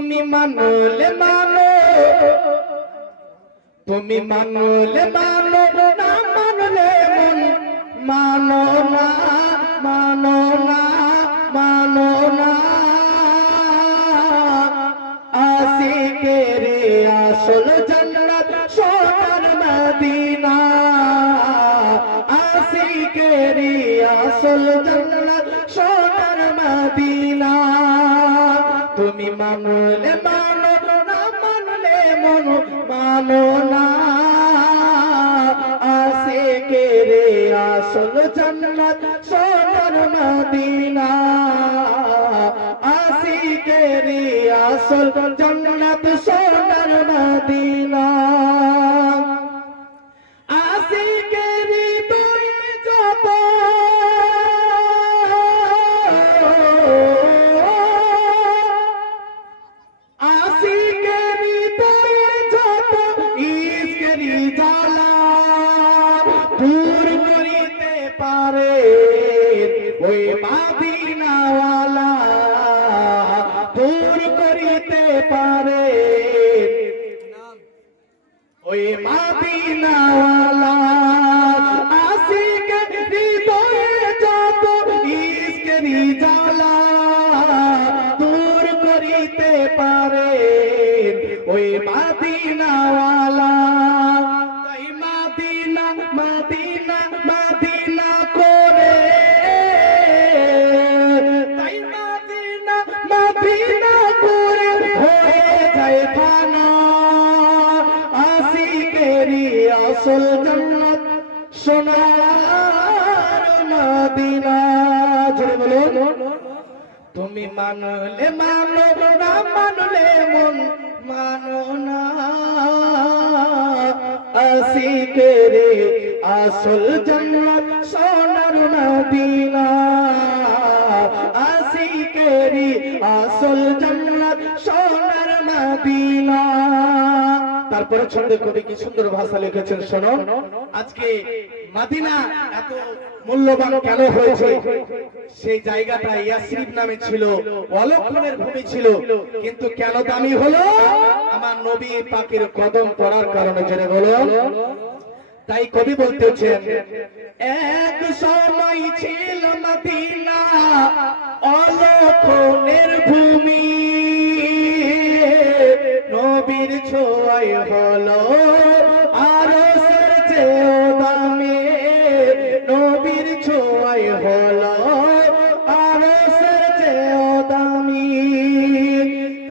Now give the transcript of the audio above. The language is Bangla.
তুমি মানলে মানো, তুমি মানলে মানো, না মানলে মন মানো না, মানো না, মানো না। আশিকের আসল জান্নাত সোনার মদিনা, আশিকের আসল জান্নাত সোনার মদিনা। তুমি মানলে মানো, না মানলে মন মানো না। আশিকের আসল জান্নাত সোনার মদিনা, আশিকের আসল জান্নাত সোনার মদিনা। আশিকের তুই যত আশিকের তুই যত ইশকের জ্বালা দূর করিতে পারে ওই মদিনাওয়ালা, দূর করিতে পারে ওই মদিনাওয়ালা। আশিকের হৃদয়ে যত ইশকের জ্বালা দূর করিতে পারে ওই মদিনাওয়ালা। তাই মদিনা মদিনা মদিনা করে, তাই মদিনা মদিনা করে হয়ে যায় ফানা। আশিকেরি আসল জান্নাত সোনার মদিনা। জোরে বলুন। তুমি মানলে মানো, না মানলে মন মানো না। আশিকের আসল জান্নাত সোনার মদিনা, আশিকের আসল জান্নাত সোনার মদিনা। তারপরে ছন্দে কবি কি সুন্দর ভাষা লিখেছেন শোনো। আজকে মদিনা এত মূল্যবান কেন হয়েছে? সেই জায়গাটা ইয়াসরিব নামে ছিল, অলক্ষণের ভূমি ছিল, কিন্তু কেন দামি হলো? আমার নবী পাকের কদম পড়ার কারণে। জেনে বলো। তাই কবি বলতেছেন, এক সময় ছিল মদিনা অলক্ষণের ভূমি,